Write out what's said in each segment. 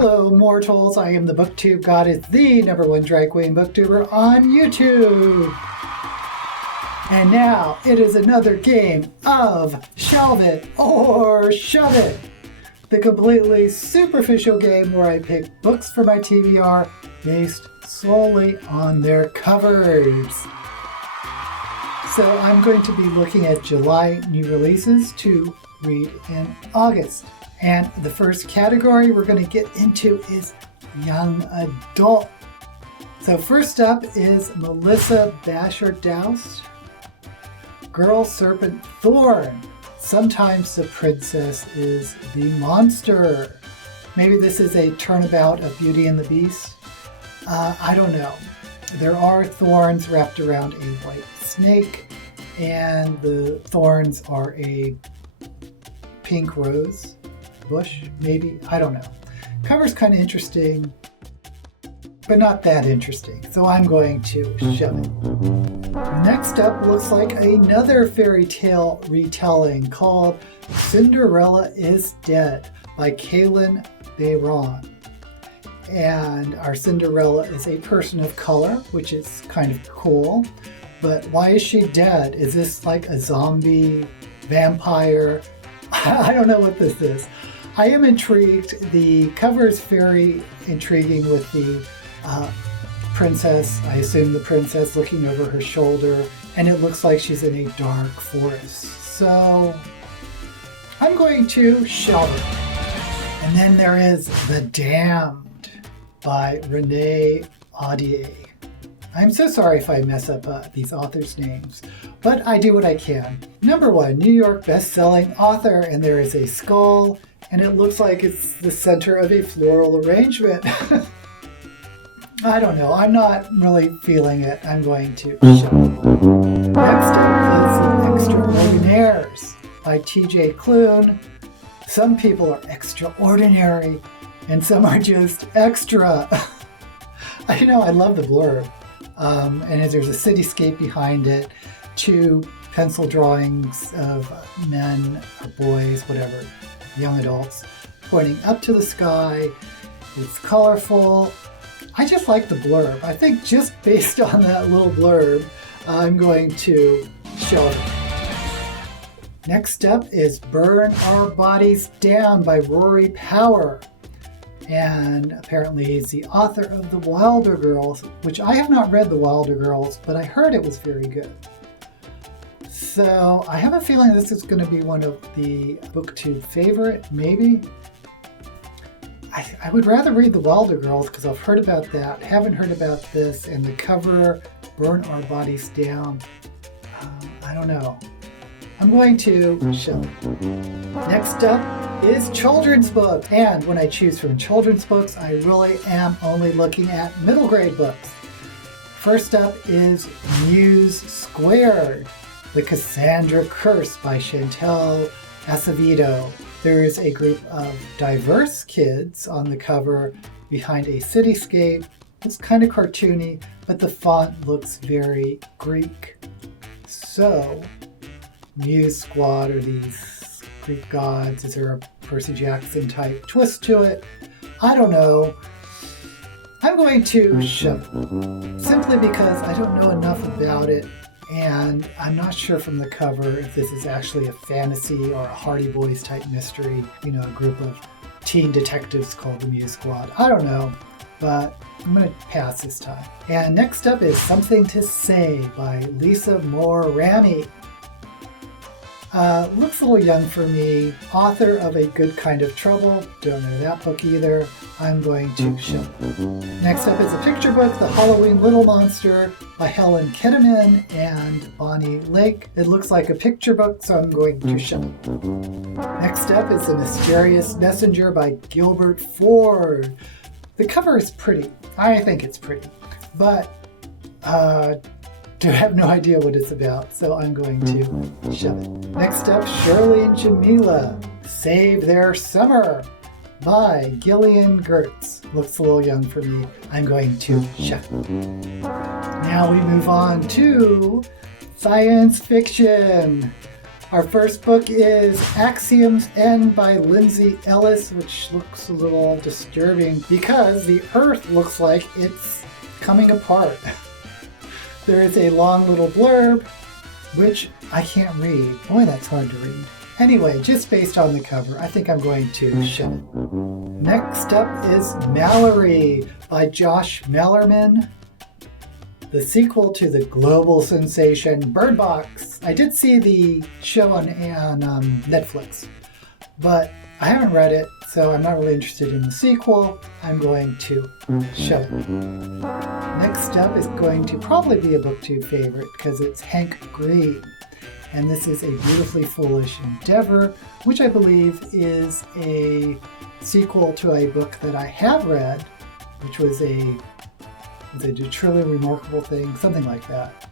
Hello, mortals. I am the booktube goddess, the #1 drag queen booktuber on YouTube. And now it is another game of Shelve It or Shove It, the completely superficial game where I pick books for my TBR based solely on their covers. So I'm going to be looking at July new releases to read in August. And the first category we're going to get into is young adult. So first up is Melissa Basher-Doust, Girl Serpent Thorn. Sometimes the princess is the monster. Maybe this is a turnabout of Beauty and the Beast. I don't know. There are thorns wrapped around a white snake, and the thorns are a pink rose bush, maybe. I don't know. Cover's kind of interesting, but not that interesting. So I'm going to shove it. Next up looks like another fairy tale retelling called Cinderella is Dead by Kaylin Bayron. And our Cinderella is a person of color, which is kind of cool. But why is she dead? Is this like a zombie, vampire? I don't know what this is. I am intrigued. The cover is very intriguing with the princess, I assume the princess, looking over her shoulder, and it looks like she's in a dark forest. So I'm going to shelve it. And then there is The Damned by Renee Audier. I'm so sorry if I mess up these authors' names, but I do what I can. #1 New York best-selling author, and there is a skull, and it looks like it's the center of a floral arrangement. I don't know. I'm not really feeling it. I'm going to show it. Next up is Extraordinaires by TJ Cloon. Some people are extraordinary, and some are just extra. I know, I love the blurb. And there's a cityscape behind it, 2 pencil drawings of men or boys, whatever, young adults, pointing up to the sky. It's colorful. I just like the blurb. I think just based on that little blurb, I'm going to show it. Next up is Burn Our Bodies Down by Rory Power. And apparently he's the author of The Wilder Girls, which I have not read The Wilder Girls, but I heard it was very good. So I have a feeling this is going to be one of the booktube favorite, maybe. I would rather read The Wilder Girls because I've heard about that, haven't heard about this, and the cover, Burn Our Bodies Down. I don't know. I'm going to show it. Next up is children's book. And when I choose from children's books, I really am only looking at middle grade books. First up is Muse Squad, The Cassandra Curse by Chantal Acevedo. There is a group of diverse kids on the cover behind a cityscape. It's kind of cartoony, but the font looks very Greek. So, Muse Squad are these Greek gods. Is there a Percy Jackson type twist to it? I don't know. I'm going to shove it, simply because I don't know enough about it, and I'm not sure from the cover if this is actually a fantasy or a Hardy Boys type mystery, a group of teen detectives called the Muse Squad. I don't know, but I'm going to pass this time. And next up is Something to Say by Lisa Moore-Rami. Looks a little young for me. Author of A Good Kind of Trouble. Don't know that book either. I'm going to show it. Next up is a picture book, The Halloween Little Monster by Helen Ketterman and Bonnie Lake. It looks like a picture book, so I'm going to show it. Next up is The Mysterious Messenger by Gilbert Ford. The cover is pretty. I think it's pretty. But I have no idea what it's about, so I'm going to shove it. Next up, Shirley and Jamila, Save Their Summer by Gillian Gertz. Looks a little young for me. I'm going to shove it. Now we move on to science fiction. Our first book is Axios End by Lindsay Ellis, which looks a little disturbing because the Earth looks like it's coming apart. There is a long little blurb, which I can't read. Boy, that's hard to read. Anyway, just based on the cover, I think I'm going to shove it. Next up is Mallory by Josh Malerman, the sequel to the global sensation Bird Box. I did see the show on Netflix, but I haven't read it, so I'm not really interested in the sequel. I'm going to shove it. Next up is going to probably be a booktube favorite because it's Hank Green. And this is A Beautifully Foolish Endeavor, which I believe is a sequel to a book that I have read, which was a truly remarkable thing, something like that.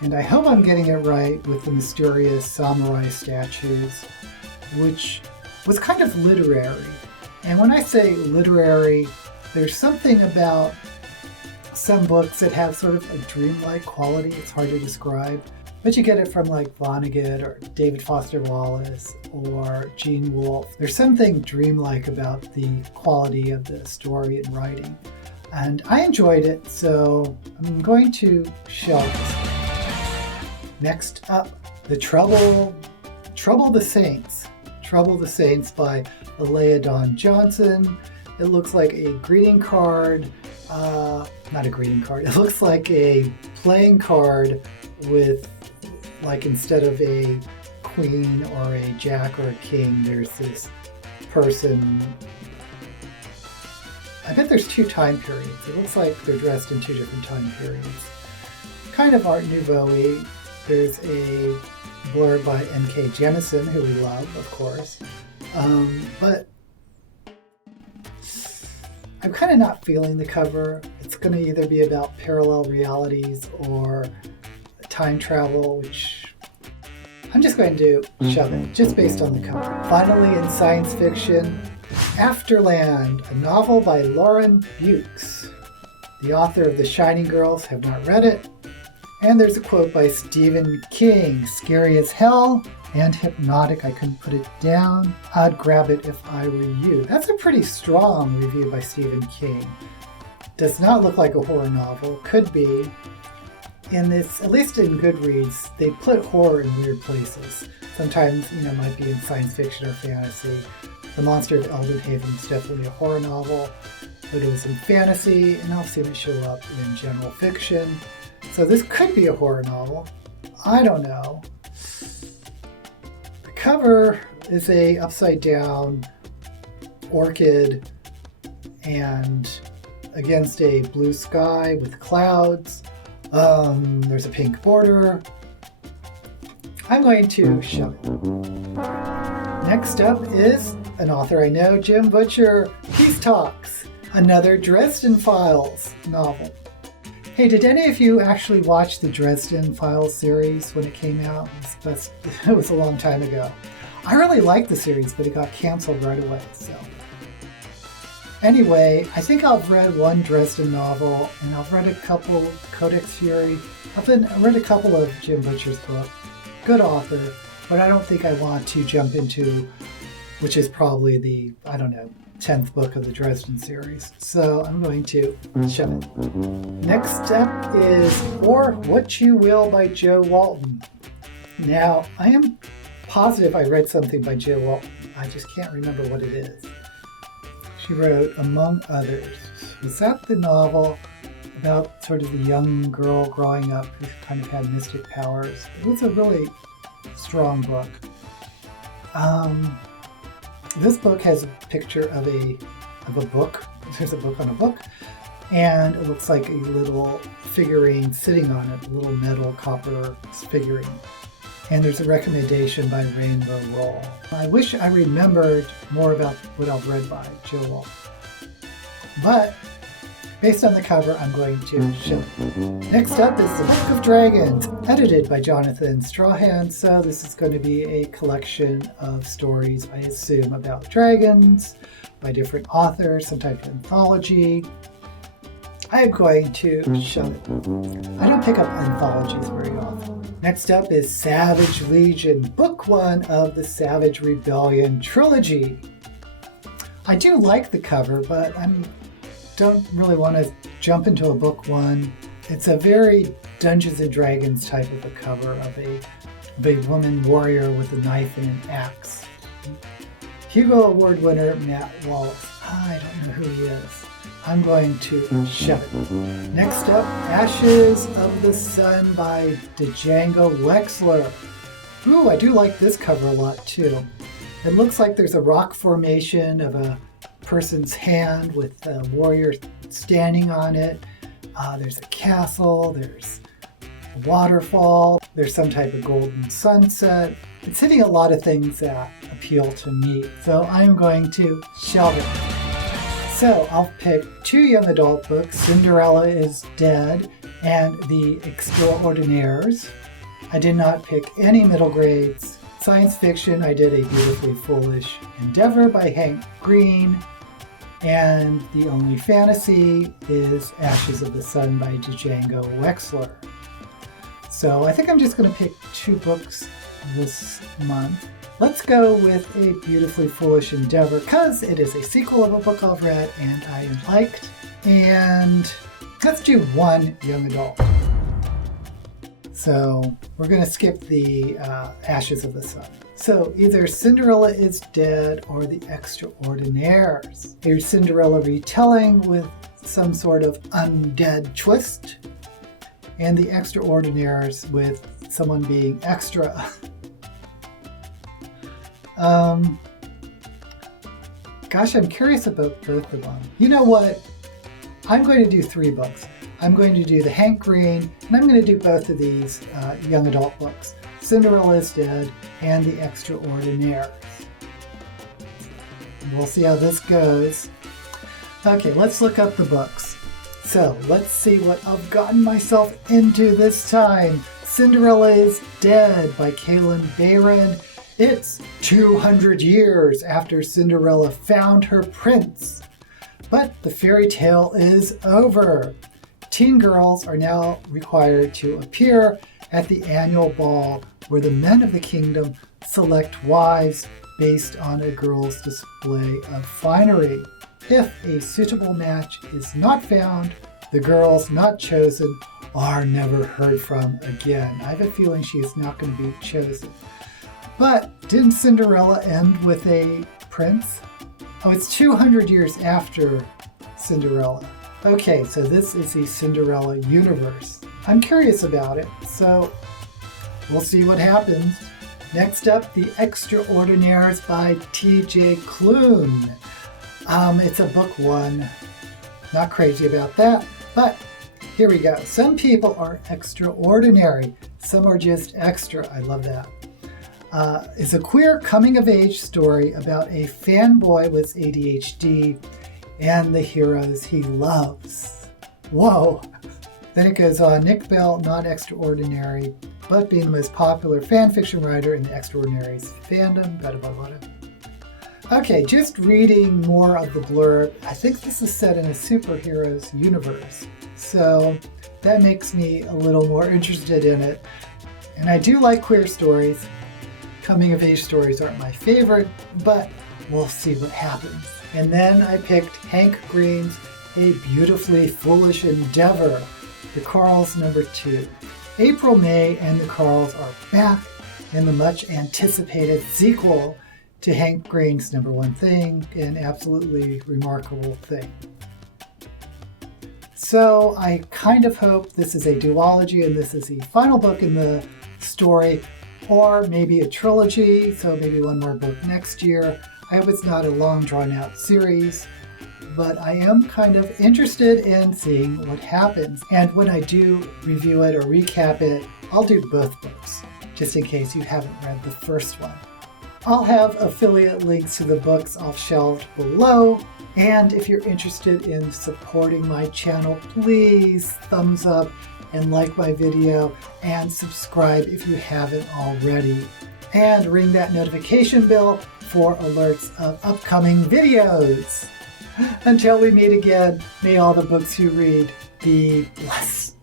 And I hope I'm getting it right with the mysterious samurai statues, which was kind of literary. And when I say literary, there's something about some books that have sort of a dreamlike quality. It's hard to describe, but you get it from like Vonnegut or David Foster Wallace or Gene Wolfe. There's something dreamlike about the quality of the story and writing. And I enjoyed it, so I'm going to shelve it. Next up, Trouble the Saints. Trouble the Saints by Alea Dawn Johnson. It looks like a greeting card. Not a greeting card. It looks like a playing card with, like, instead of a queen or a jack or a king, there's this person. I bet there's two time periods. It looks like they're dressed in two different time periods. Kind of Art Nouveau-y. There's a blurb by M.K. Jemisin, who we love, of course. But I'm kind of not feeling the cover. It's going to either be about parallel realities or time travel, which I'm just going to shove it, just based on the cover. Finally, in science fiction, Afterland, a novel by Lauren Bukes. The author of The Shining Girls. Have not read it. And there's a quote by Stephen King, scary as hell and hypnotic. I couldn't put it down. I'd grab it if I were you. That's a pretty strong review by Stephen King. Does not look like a horror novel. Could be. In this, at least in Goodreads, they put horror in weird places. Sometimes, it might be in science fiction or fantasy. The Monster of Eldenhaven is definitely a horror novel, but it was in fantasy, and I've seen it show up in general fiction. So this could be a horror novel. I don't know. The cover is a upside down orchid and against a blue sky with clouds. There's a pink border. I'm going to shove it. Next up is an author I know, Jim Butcher, Peace Talks, another Dresden Files novel. Hey, did any of you actually watch the Dresden Files series when it came out? It was a long time ago. I really liked the series, but it got canceled right away. So anyway, I think I've read one Dresden novel, and I've read a couple Codex Fury. I've read a couple of Jim Butcher's books. Good author, but I don't think I want to jump into, which is probably the, 10th book of the Dresden series. So I'm going to shove it. Next up is For What You Will by Jo Walton. Now, I am positive I read something by Jo Walton. I just can't remember what it is. She wrote Among Others. Was that the novel about sort of the young girl growing up who kind of had mystic powers? It was a really strong book. This book has a picture of a book. There's a book on a book, and it looks like a little figurine sitting on it, a little metal copper figurine. And there's a recommendation by Rainbow Roll. I wish I remembered more about what I've read by Jo Walton. But based on the cover, I'm going to show it. Next up is The Book of Dragons, edited by Jonathan Strahan. So this is going to be a collection of stories, I assume, about dragons by different authors, some type of anthology. I am going to show it. I don't pick up anthologies very often. Next up is Savage Legion, book 1 of the Savage Rebellion trilogy. I do like the cover, but I don't really want to jump into a book 1. It's a very Dungeons and Dragons type of a cover of a woman warrior with a knife and an axe. Hugo Award winner Matt Wallace. I don't know who he is. I'm going to shove it. Next up, Ashes of the Sun by Django Wexler. Ooh, I do like this cover a lot too. It looks like there's a rock formation of a person's hand with a warrior standing on it. There's a castle, there's a waterfall, there's some type of golden sunset. It's hitting a lot of things that appeal to me, so I'm going to shelve it. So I'll pick 2 young adult books, Cinderella is Dead and The Extraordinaires. I did not pick any middle grades. Science fiction, I did A Beautifully Foolish Endeavor by Hank Green. And the only fantasy is Ashes of the Sun by Django Wexler. So I think I'm just going to pick 2 books this month. Let's go with A Beautifully Foolish Endeavor because it is a sequel of a book I've read and I liked. And let's do 1 young adult. So we're going to skip the Ashes of the Sun. So either Cinderella is Dead or The Extraordinaires. A Cinderella retelling with some sort of undead twist. And The Extraordinaires with someone being extra. Gosh, I'm curious about both of them. You know what? I'm going to do 3 books. I'm going to do the Hank Green, and I'm going to do both of these young adult books. Cinderella is Dead and The Extraordinaires. We'll see how this goes. Okay, let's look up the books. So let's see what I've gotten myself into this time. Cinderella is Dead by Kaylin Bayron. It's 200 years after Cinderella found her prince. But the fairy tale is over. Teen girls are now required to appear at the annual ball where the men of the kingdom select wives based on a girl's display of finery. If a suitable match is not found, the girls not chosen are never heard from again. I have a feeling she is not going to be chosen. But didn't Cinderella end with a prince? Oh, it's 200 years after Cinderella. Okay, so this is the Cinderella universe. I'm curious about it, so we'll see what happens. Next up, The Extraordinaires by T.J. Cloon. It's a book 1. Not crazy about that, but here we go. Some people are extraordinary. Some are just extra. I love that. It's a queer coming-of-age story about a fanboy with ADHD and the heroes he loves. Whoa! Then it goes on, Nick Bell, not extraordinary, but being the most popular fan fiction writer in the Extraordinaries fandom. Blah, blah, blah, blah. Okay, just reading more of the blurb. I think this is set in a superheroes universe, so that makes me a little more interested in it. And I do like queer stories. Coming-of-age stories aren't my favorite, but we'll see what happens. And then I picked Hank Green's A Beautifully Foolish Endeavor, the Carls #2. April, May, and the Carls are back in the much-anticipated sequel to Hank Green's #1 thing, an absolutely remarkable thing. So I kind of hope this is a duology and this is the final book in the story, or maybe a trilogy, so maybe 1 more book next year. I hope it's not a long drawn-out series, but I am kind of interested in seeing what happens. And when I do review it or recap it, I'll do both books, just in case you haven't read the first one. I'll have affiliate links to the books I've shelved below. And if you're interested in supporting my channel, please thumbs up and like my video and subscribe if you haven't already. And ring that notification bell for alerts of upcoming videos. Until we meet again, may all the books you read be blessed.